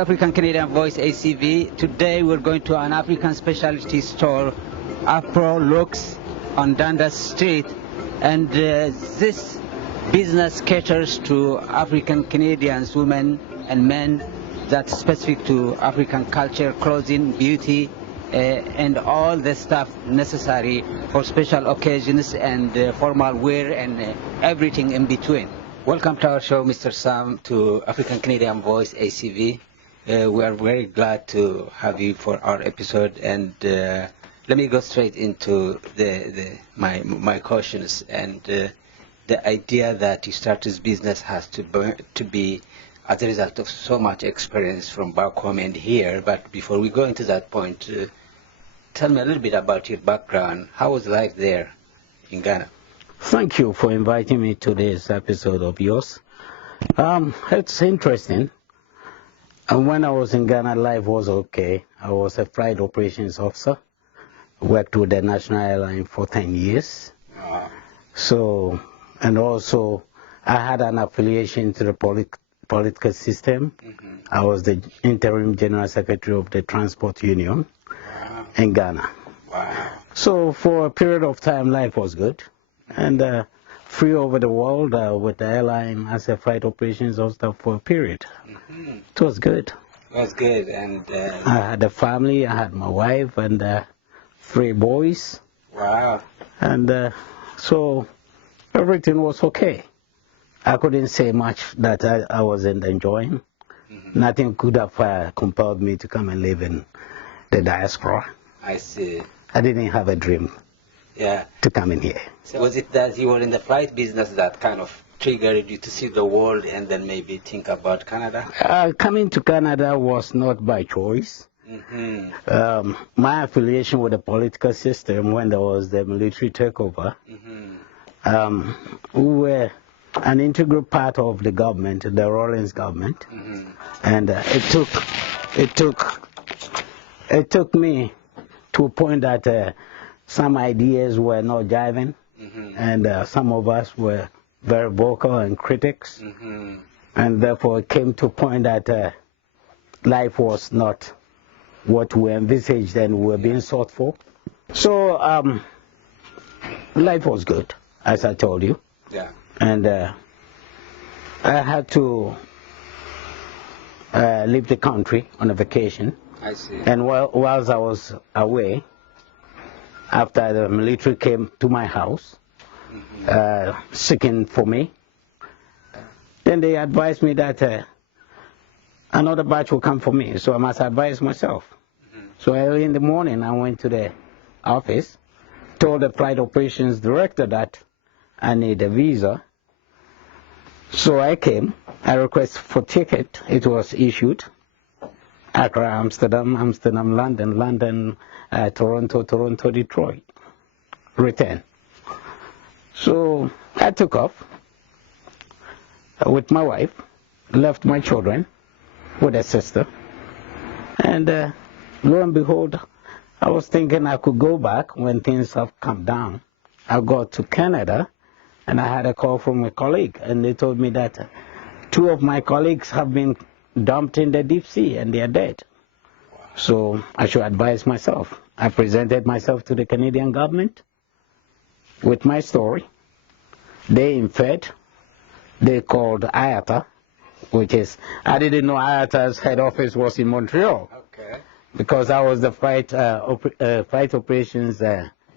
to African Canadian Voice ACV. Today we're going to an African specialty store, Afro looks on Dundas Street, and this business caters to African Canadians, women and men, that's specific to African culture, clothing, beauty, and all the stuff necessary for special occasions and formal wear and everything in between. Welcome to our show, Mr. Sam, to African Canadian Voice ACV. We are very glad to have you for our episode, and let me go straight into my questions. And the idea that you start this business has to be as a result of so much experience from back home and here. But before we go into that point, tell me a little bit about your background. How was life there in Ghana? Thank you for inviting me to this episode of yours. It's interesting. And when I was in Ghana, life was okay. I was a flight operations officer. Worked with the National Airline for 10 years. So, and also I had an affiliation to the political system. Mm-hmm. I was the interim general secretary of the Transport Union in Ghana. Wow. So for a period of time, life was good. And free over the world with the airline as a flight operations officer for a period. Mm-hmm. It was good. It was good. And I had a family. I had my wife and 3 boys. Wow. And so everything was okay. I couldn't say much that I wasn't enjoying. Mm-hmm. Nothing could have compelled me to come and live in the diaspora. I see. I didn't have a dream. Yeah. To come in here. So was it that you were in the flight business that kind of triggered you to see the world and then maybe think about Canada? Coming to Canada was not by choice. Mm-hmm. My affiliation with the political system when there was the military takeover, mm-hmm. We were an integral part of the government, the Rawlings government, mm-hmm. and it took me to a point that some ideas were not jiving, mm-hmm. and some of us were very vocal and critics, mm-hmm. and therefore it came to a point that life was not what we envisaged and we were being sought for. So life was good, as I told you. Yeah. And I had to leave the country on a vacation. I see. And whilst I was away, after the military came to my house, mm-hmm. Seeking for me, then they advised me that another batch will come for me, so I must advise myself. Mm-hmm. So early in the morning, I went to the office, told the flight operations director that I need a visa. So I came, I requested for ticket, it was issued. Accra, Amsterdam, London, Toronto, Detroit. Return. So I took off with my wife, left my children with a sister, and lo and behold, I was thinking I could go back when things have come down. I got to Canada, and I had a call from a colleague, and they told me that 2 of my colleagues have been dumped in the deep sea and they are dead. So I should advise myself. I presented myself to the Canadian government with my story. They inferred. They called IATA, which is, I didn't know IATA's head office was in Montreal. Okay. Because I was the Flight Operations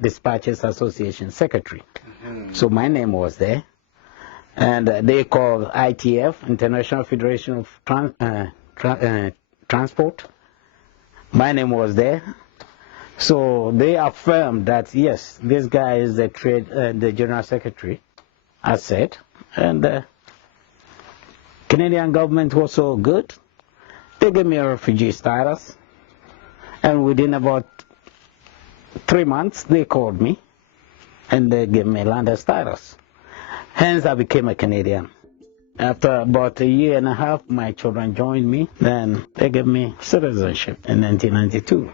Dispatches Association Secretary. Mm-hmm. So my name was there. And they called ITF, International Federation of Transport. My name was there. So they affirmed that, yes, this guy is the General Secretary, as said. And the Canadian government was so good. They gave me a refugee status. And within about 3 months, they called me. And they gave me lander status. Hence, I became a Canadian. After about a year and a half, my children joined me. Then they gave me citizenship in 1992.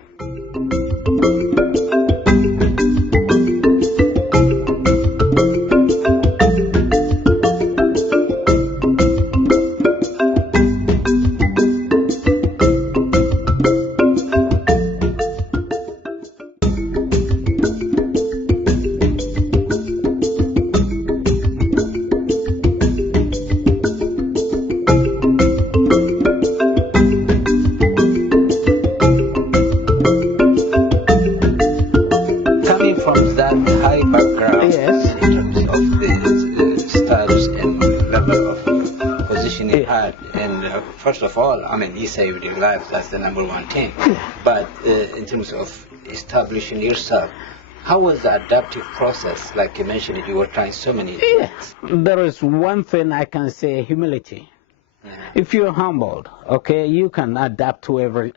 first of all, I mean, you saved your life, that's the number one thing. But in terms of establishing yourself, how was the adaptive process? Like you mentioned, you were trying so many. Yes, there is one thing I can say, humility. If you're humbled, okay, you can adapt to every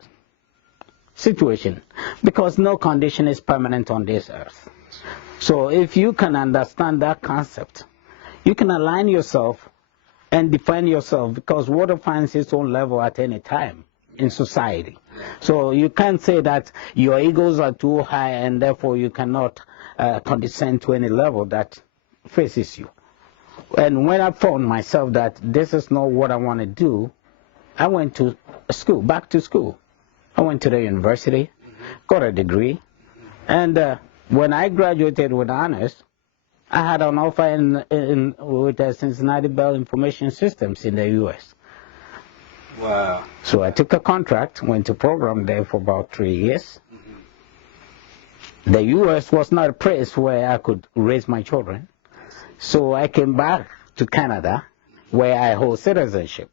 situation because no condition is permanent on this earth. So if you can understand that concept, you can align yourself and define yourself because water finds its own level at any time in society. So you can't say that your egos are too high and therefore you cannot condescend to any level that faces you. And when I found myself that this is not what I want to do, I went to school, back to school. I went to the university, got a degree, and when I graduated with honors, I had an offer with Cincinnati Bell Information Systems in the U.S. Wow. So I took a contract, went to program there for about 3 years. The U.S. was not a place where I could raise my children. So I came back to Canada, where I hold citizenship.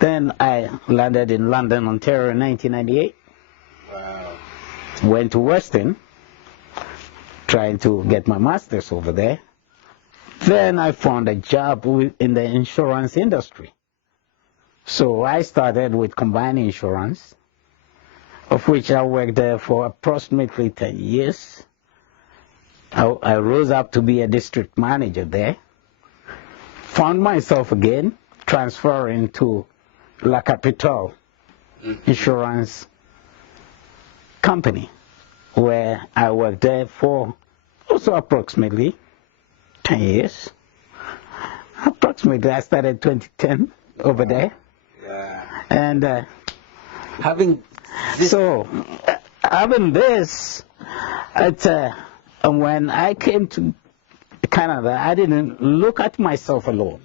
Then I landed in London, Ontario in 1998. Wow. Went to Weston, trying to get my master's over there. Then I found a job in the insurance industry. So I started with combined insurance, of which I worked there for approximately 10 years. I rose up to be a district manager there. Found myself again transferring to La Capitale Insurance Company, where I worked there for also approximately 10 years. Approximately, I started 2010 over there. Yeah. And having this, when I came to Canada, I didn't look at myself alone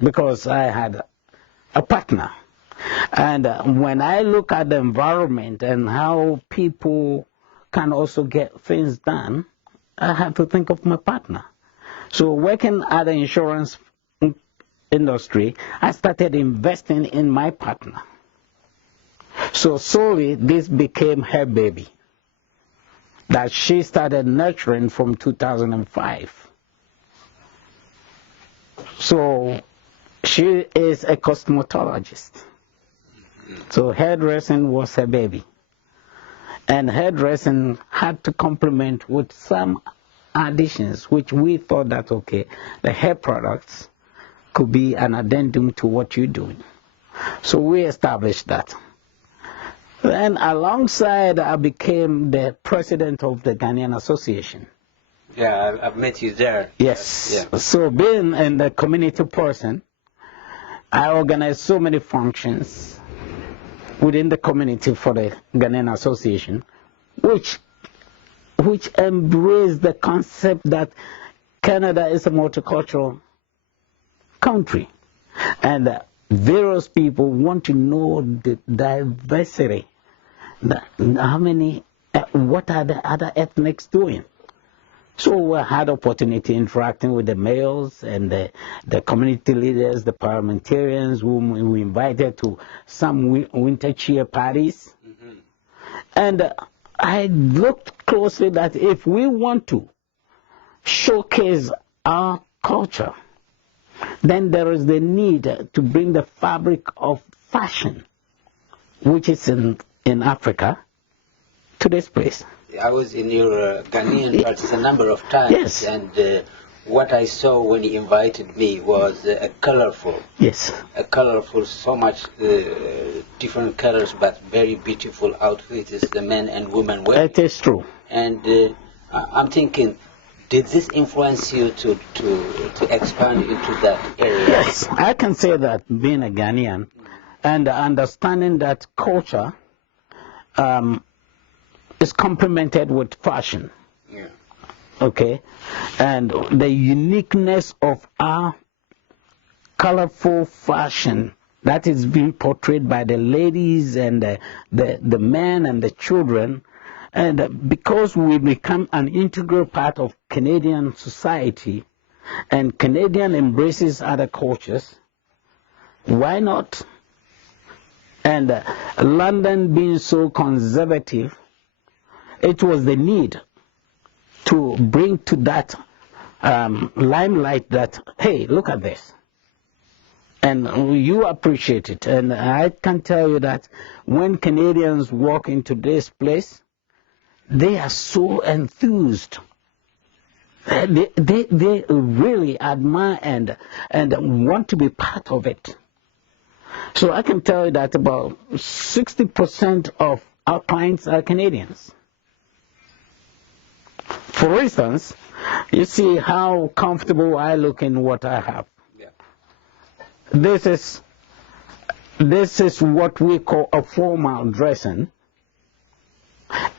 because I had a partner. And when I look at the environment and how people can also get things done, I have to think of my partner. So working at the insurance industry, I started investing in my partner. So slowly this became her baby that she started nurturing from 2005. So she is a cosmetologist. So hairdressing was her baby. And hairdressing had to complement with some additions, which we thought that, okay, the hair products could be an addendum to what you're doing. So we established that. Then alongside, I became the president of the Ghanaian Association. Yeah, I've met you there. Yes. Yeah. So being in the community person, I organized so many functions within the community for the Ghanaian Association, which embraced the concept that Canada is a multicultural country. And various people want to know the diversity. What are the other ethnics doing? So we had opportunity interacting with the mayors and the community leaders, the parliamentarians, whom we invited to some winter cheer parties. And I looked closely that if we want to showcase our culture, then there is the need to bring the fabric of fashion, which is in Africa, to this place. I was in your Ghanaian parties a number of times, yes. And what I saw when you invited me was a colorful, so much different colors, but very beautiful outfits the men and women wear. It is true. And I'm thinking, did this influence you to expand into that area? Yes, I can say that being a Ghanaian and understanding that culture is complemented with fashion. Yeah. Okay, and the uniqueness of our colorful fashion that is being portrayed by the ladies and the men and the children, and because we become an integral part of Canadian society, and Canadian embraces other cultures, Why not? And London being so conservative, it was the need to bring to that limelight that, hey, look at this. And you appreciate it. And I can tell you that when Canadians walk into this place, they are so enthused. They really admire and want to be part of it. So I can tell you that about 60% of our clients are Canadians. For instance, you see how comfortable I look in what I have. Yeah. This is what we call a formal dressing.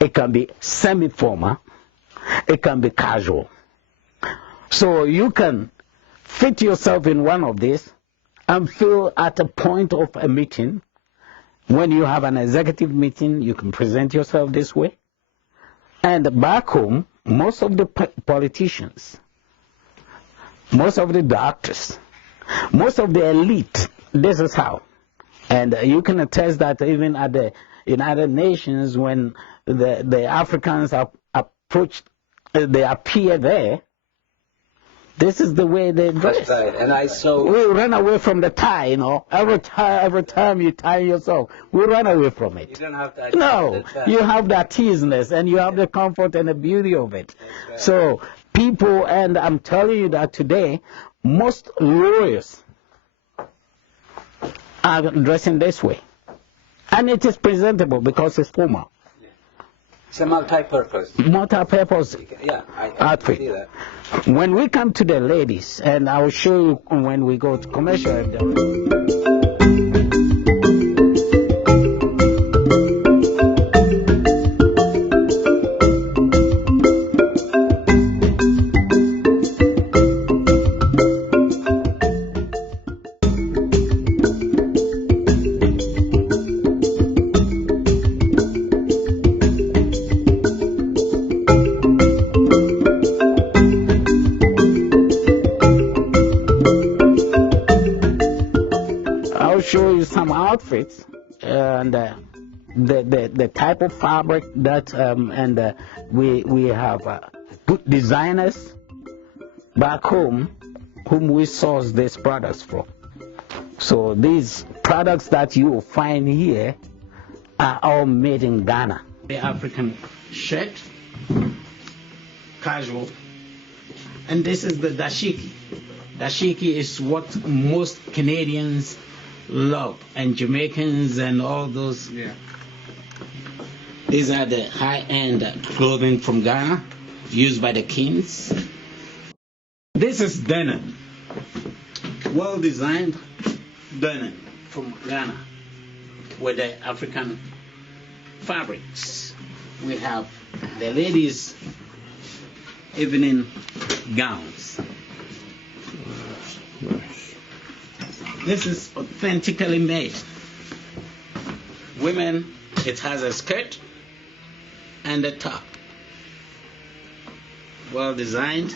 It can be semi-formal. It can be casual. So you can fit yourself in one of these and feel at a point of a meeting. When you have an executive meeting, you can present yourself this way. And back home, most of the politicians, most of the doctors, most of the elite, this is how. And you can attest that even at the United Nations, when the Africans they appear there, this is the way they dress. That's right. And I saw... We run away from the tie, you know. Every time you tie yourself, we run away from it. You don't have that. No, you have that teasiness and you have the comfort and the beauty of it. Right. So people, and I'm telling you that today, most lawyers are dressing this way. And it is presentable because it's formal. It's a multi-purpose. Multi-purpose outfit. See that. When we come to the ladies, and I will show you when we go to commercial. Show you some outfits and the type of fabric that we have good designers back home whom we source these products from. So these products that you will find here are all made in Ghana. The African shirt, casual, and this is the dashiki. Dashiki is what most Canadians love, and Jamaicans and all those. Yeah. These are the high-end clothing from Ghana, used by the kings. This is denim, well-designed denim from Ghana, with the African fabrics. We have the ladies' evening gowns. This is authentically made. Women, it has a skirt and a top. Well designed.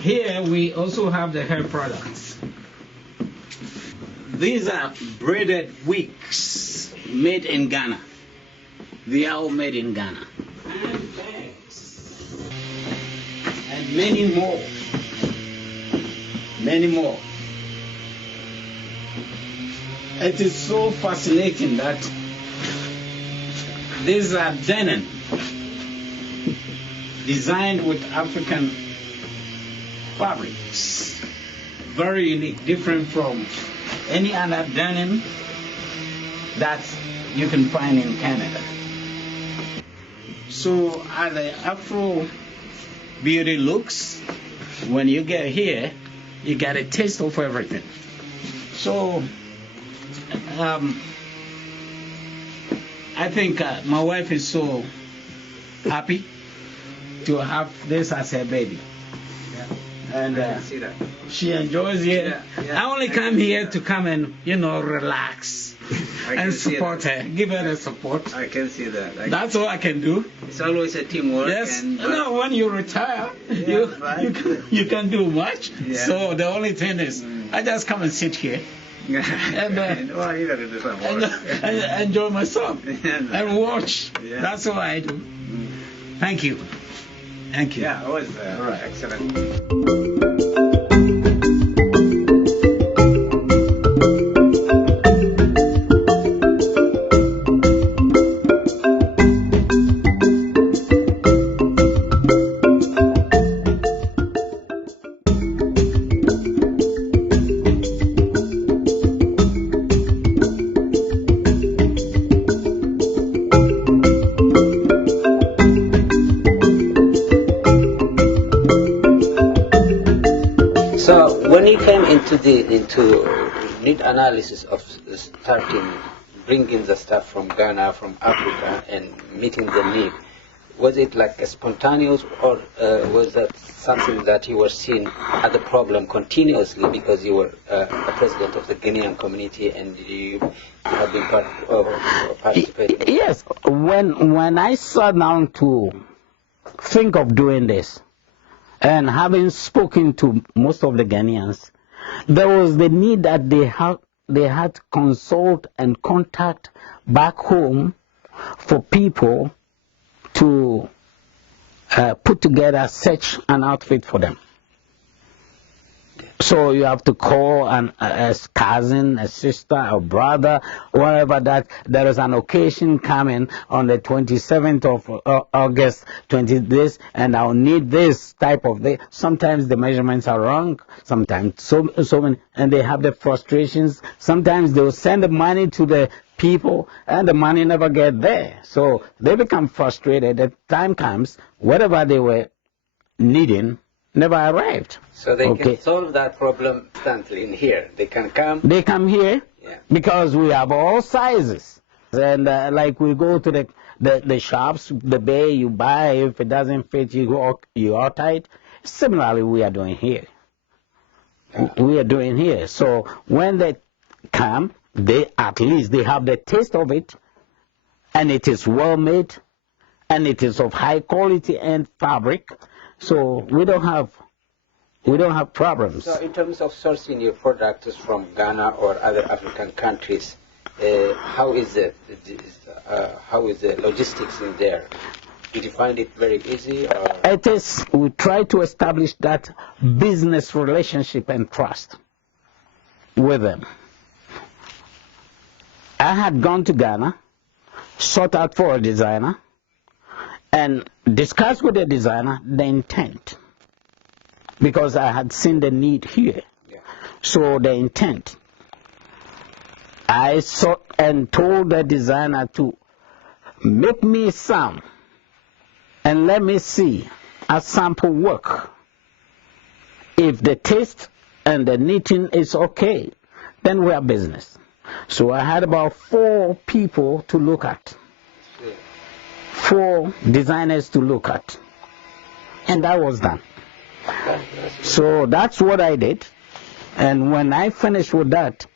Here we also have the hair products. These are braided wigs made in Ghana. They are all made in Ghana. And bags. And many more. Many more. It is so fascinating that these are denim designed with African fabrics. Very unique, different from any other denim that you can find in Canada. So as the Afro beauty looks, when you get here, you get a taste of everything. So, I think my wife is so happy to have this as her baby. Yeah. And I can see that. She enjoys it. Yeah. I only come here to come and, relax and support her, give her the support. I can see that. That's all I can do. It's always a teamwork. Yes. When you retire, you can do much. Yeah. So the only thing is I just come and sit here and enjoy myself and watch. Yeah. That's what I do. Thank you. Thank you. Yeah, it was right. excellent. So when you came into need analysis of starting bringing the stuff from Ghana, from Africa, and meeting the need, was it like a spontaneous, or was that something that you were seeing as a problem continuously because you were a president of the Ghanaian community and you have been participating? Yes, when I sat down to think of doing this, and having spoken to most of the Ghanaians, there was the need that they had to consult and contact back home for people to put together such an outfit for them. So you have to call a cousin, a sister, a brother, whatever, that there is an occasion coming on the 27th of August, 20 this, and I'll need this type of thing. Sometimes the measurements are wrong, sometimes so many, and they have the frustrations. Sometimes they will send the money to the people and the money never get there. So they become frustrated. The time comes, whatever they were needing never arrived. So they can solve that problem instantly in here. They can come. They come here, yeah, because we have all sizes. And like we go to the shops, the bay, you buy. If it doesn't fit, you alter it. Similarly, we are doing here. We are doing here. So when they come, at least they have the taste of it, and it is well made, and it is of high quality and fabric. So we don't have problems. So in terms of sourcing your products from Ghana or other African countries, how is the logistics in there? Did you find it very easy? Or? It is. We try to establish that business relationship and trust with them. I had gone to Ghana, sought out for a designer, and discussed with the designer the intent, because I had seen the need here. Yeah. So the intent, I sought and told the designer to make me some and let me see a sample work. If the taste and the knitting is okay, then we are business. So I had about 4 people to look at. 4 designers to look at, and that was done. So that's what I did, and when I finished with that,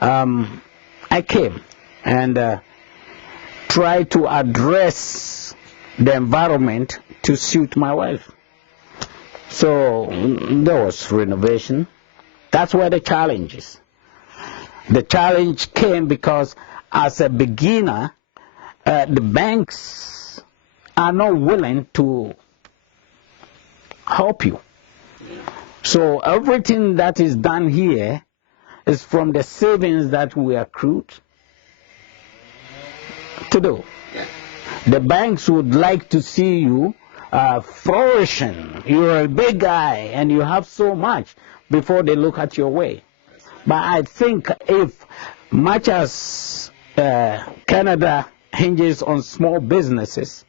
I came and tried to address the environment to suit my wife. So there was renovation. That's where the challenge is. The challenge came because as a beginner, the banks are not willing to help you. So everything that is done here is from the savings that we accrued to do. Yeah. The banks would like to see you flourishing. You're a big guy and you have so much before they look at your way. But I think if much as Canada hinges on small businesses,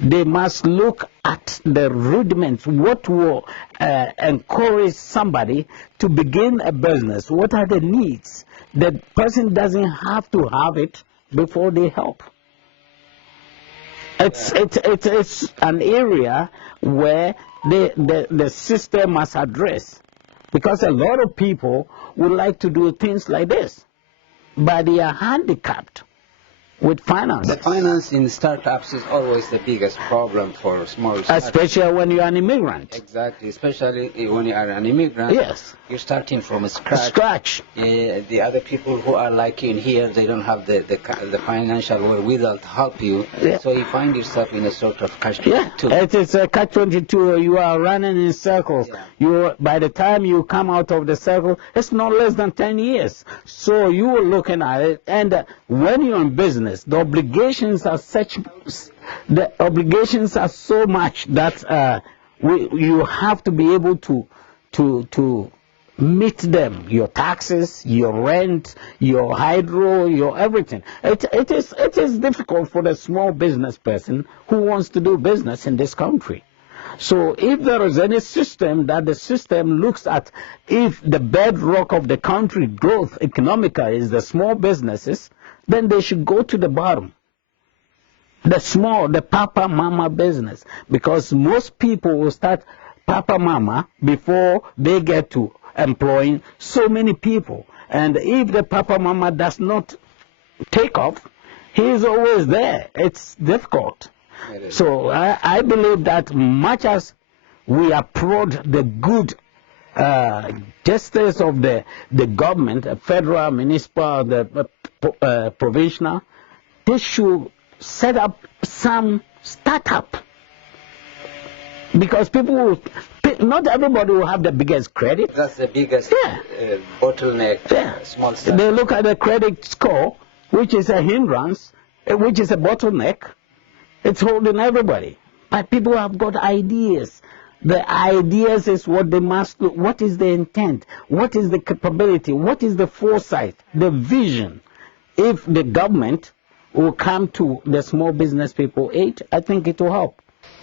they must look at the rudiments. What will encourage somebody to begin a business? What are the needs? The person doesn't have to have it before they help. It's an area where the system must address, because a lot of people would like to do things like this, but they are handicapped with finance. The finance in startups is always the biggest problem for small startups. Especially when you're an immigrant. Exactly, especially when you are an immigrant. Yes. You're starting from scratch. Scratch. The other people who are like you in here, they don't have the financial wherewithal to help you. Yeah. So you find yourself in a sort of catch-22. Yeah, it is a catch-22. You are running in circles. Yeah. By the time you come out of the circle, it's no less than 10 years. So you are looking at it, and when you're in business, the obligations are so much that you have to be able to meet them. Your taxes, your rent, your hydro, your everything. It is difficult for the small business person who wants to do business in this country. So if there is any system that the system looks at, if the bedrock of the country growth economically is the small businesses, then they should go to the bottom. The papa mama business, because most people will start papa mama before they get to employing so many people. And if the papa mama does not take off, he is always there. It's difficult. So I believe that much as we applaud the good gestures of the government, federal, municipal, the provincial, they should set up some startup. Because not everybody will have the biggest credit. That's the biggest bottleneck. Yeah. Small startup. They look at the credit score, which is a hindrance, which is a bottleneck. It's holding everybody. But people have got ideas. The ideas is what they must do. What is the intent? What is the capability? What is the foresight? The vision? If the government will come to the small business people aid, I think it will help.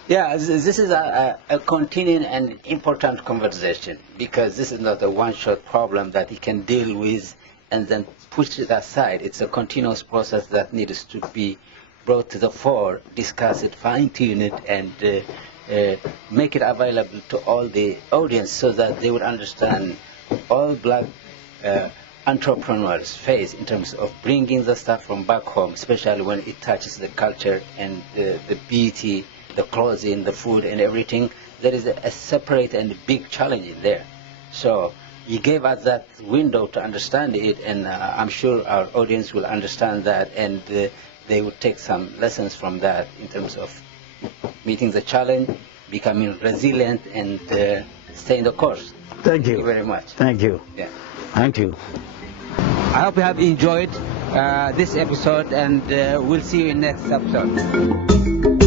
Yeah, this is a continuing and important conversation, because this is not a one-shot problem that he can deal with and then push it aside. It's a continuous process that needs to be brought to the fore, discuss it, fine-tune it, and make it available to all the audience so that they would understand all black entrepreneurs face in terms of bringing the stuff from back home, especially when it touches the culture and the beauty, the clothing, the food, and everything. There is a separate and big challenge in there. So he gave us that window to understand it, and I'm sure our audience will understand that, and they will take some lessons from that in terms of meeting the challenge, becoming resilient, and staying the course. Thank you. Thank you very much. Thank you. Yeah. Thank you. I hope you have enjoyed this episode, and we'll see you in next episode.